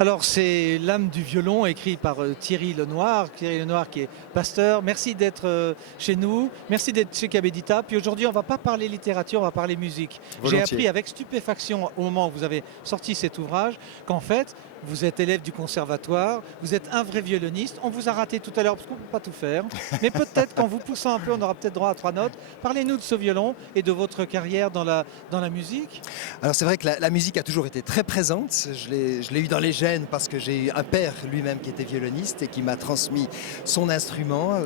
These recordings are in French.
Alors c'est l'âme du violon écrit par Thierry Lenoir. Thierry Lenoir qui est pasteur. Merci d'être chez nous, merci d'être chez Kabedita. Puis aujourd'hui on ne va pas parler littérature, on va parler musique. J'ai appris avec stupéfaction au moment où vous avez sorti cet ouvrage qu'en fait vous êtes élève du conservatoire, vous êtes un vrai violoniste. On vous a raté tout à l'heure parce qu'on ne peut pas tout faire. Mais peut-être qu'en vous poussant un peu, on aura peut-être droit à 3 notes. Parlez-nous de ce violon et de votre carrière dans la musique. Alors c'est vrai que la musique a toujours été très présente. Je l'ai eu dans les gènes parce que j'ai eu un père lui-même qui était violoniste et qui m'a transmis son instrument.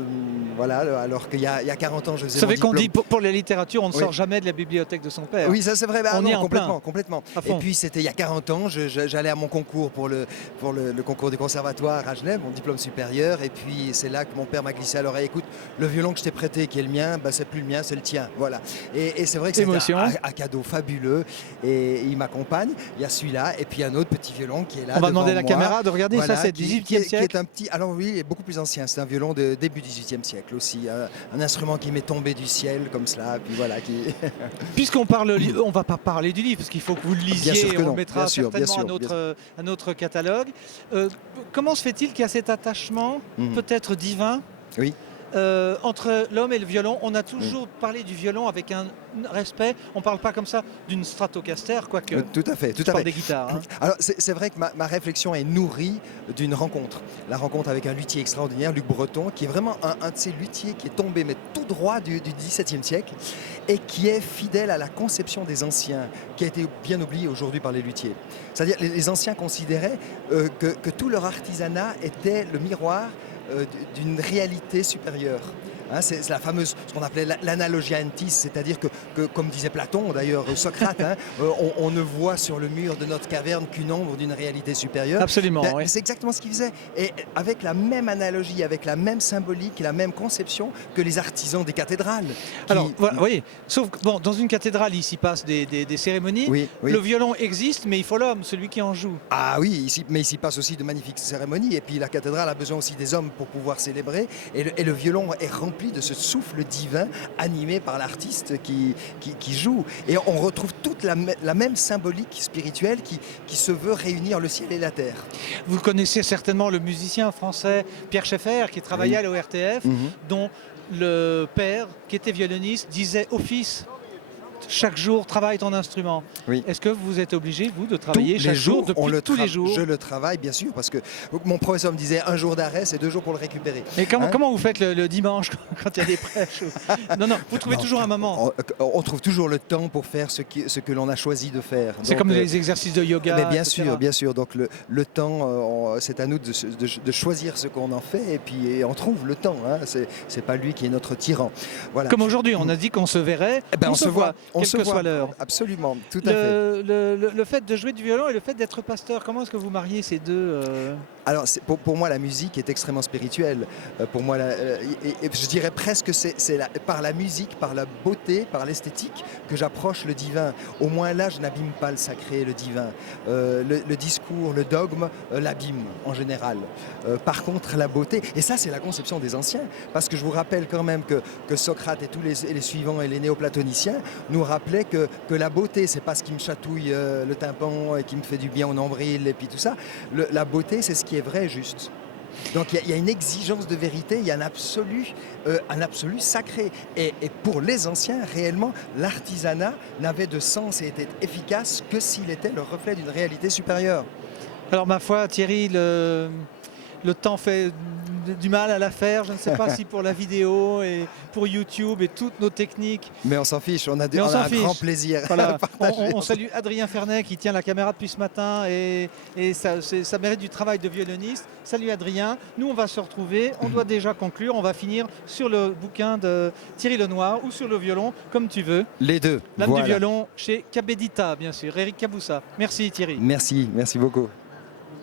Voilà, alors qu'il y a 40 ans, je faisais Vous savez mon qu'on diplôme. dit pour la littérature, on ne sort jamais de la bibliothèque de son père. Oui, ça c'est vrai. On y est en complètement, plein. complètement. À fond. Et puis c'était il y a 40 ans, j'allais à mon concours pour le concours du conservatoire à Genève, mon diplôme supérieur. Et puis c'est là que mon père m'a glissé à l'oreille: écoute, le violon que je t'ai prêté, qui est le mien, bah, c'est plus le mien, c'est le tien. Voilà. Et c'est vrai que c'est un cadeau fabuleux. Et il m'accompagne. Il y a celui-là et puis un autre petit violon qui est là. On va demander à la caméra de regarder. Voilà, ça c'est 18e siècle. Qui est un petit. Alors oui, il est beaucoup plus ancien. C'est un violon de début 18e siècle aussi. Un instrument qui m'est tombé du ciel comme cela. Puis voilà. Puisqu'on parle, on va pas parler du livre parce qu'il faut que vous le lisiez. Et on le mettra certainement à notre catalogue. Comment se fait-il qu'il y a cet attachement, peut-être divin, entre l'homme et le violon? On a toujours parlé du violon avec un respect. On ne parle pas comme ça d'une Stratocaster, quoique. Tout à fait. Des guitares. Hein. Alors c'est vrai que ma réflexion est nourrie d'une rencontre. La rencontre avec un luthier extraordinaire, Luc Breton, qui est vraiment un de ces luthiers qui est tombé mais tout droit du XVIIe siècle et qui est fidèle à la conception des anciens, qui a été bien oublié aujourd'hui par les luthiers. C'est-à-dire les anciens considéraient que tout leur artisanat était le miroir d'une réalité supérieure. Hein, c'est la fameuse, ce qu'on appelait l'analogia entis, c'est-à-dire que, comme disait Platon, d'ailleurs Socrate, hein, on ne voit sur le mur de notre caverne qu'une ombre d'une réalité supérieure. Absolument. Oui. C'est exactement ce qu'il faisait. Et avec la même analogie, avec la même symbolique, la même conception que les artisans des cathédrales. Alors, voilà, voyez, sauf que bon, dans une cathédrale, il s'y passe des cérémonies. Oui. Le violon existe, mais il faut l'homme, celui qui en joue. Ah oui, mais il s'y passe aussi de magnifiques cérémonies. Et puis la cathédrale a besoin aussi des hommes pour pouvoir célébrer. Et le violon est rempli de ce souffle divin animé par l'artiste qui joue. Et on retrouve toute la même symbolique spirituelle qui se veut réunir le ciel et la terre. Vous connaissez certainement le musicien français Pierre Schaeffer qui travaillait à l'ORTF, dont le père, qui était violoniste, disait au fils: chaque jour, travaille ton instrument. Oui. Est-ce que vous êtes obligé, vous, de travailler chaque jour, depuis tous les jours? Je le travaille, bien sûr, parce que mon professeur me disait un jour d'arrêt, c'est 2 jours pour le récupérer. Mais comment vous faites le dimanche quand il y a des prêches? Non, vous trouvez toujours un moment. On trouve toujours le temps pour faire ce que l'on a choisi de faire. C'est comme les exercices de yoga. Mais bien sûr. Donc le temps, c'est à nous de choisir ce qu'on en fait, et puis on trouve le temps. Hein. C'est pas lui qui est notre tyran. Voilà. Comme aujourd'hui, on a dit qu'on se verrait. On se voit. Quelle que soit l'heure. Absolument, tout à fait. Le fait de jouer du violon et le fait d'être pasteur, comment est-ce que vous mariez ces deux Alors, pour moi, la musique est extrêmement spirituelle. Pour moi, je dirais presque que c'est par la musique, par la beauté, par l'esthétique que j'approche le divin. Au moins là, je n'abîme pas le sacré, le divin. Le discours, le dogme l'abîme en général. Par contre, la beauté, et ça c'est la conception des anciens, parce que je vous rappelle quand même que Socrate et tous les suivants et les néoplatoniciens nous rappelaient que la beauté, c'est pas ce qui me chatouille le tympan et qui me fait du bien au nombril et puis tout ça. La beauté, c'est ce qui est vrai et juste. Donc il y a une exigence de vérité, il y a un absolu sacré. Et pour les anciens, réellement, l'artisanat n'avait de sens et était efficace que s'il était le reflet d'une réalité supérieure. Alors ma foi, Thierry, le temps fait du mal à la faire. Je ne sais pas si pour la vidéo et pour YouTube et toutes nos techniques. Mais on s'en fiche, on a un grand plaisir. Voilà. On salue Adrien Fernet qui tient la caméra depuis ce matin et ça mérite du travail de violoniste. Salut Adrien. Nous on va se retrouver, on doit déjà conclure. On va finir sur le bouquin de Thierry Lenoir ou sur le violon, comme tu veux. Les deux. L'âme du violon chez Kabedita, bien sûr. Eric Caboussa. Merci Thierry. Merci beaucoup.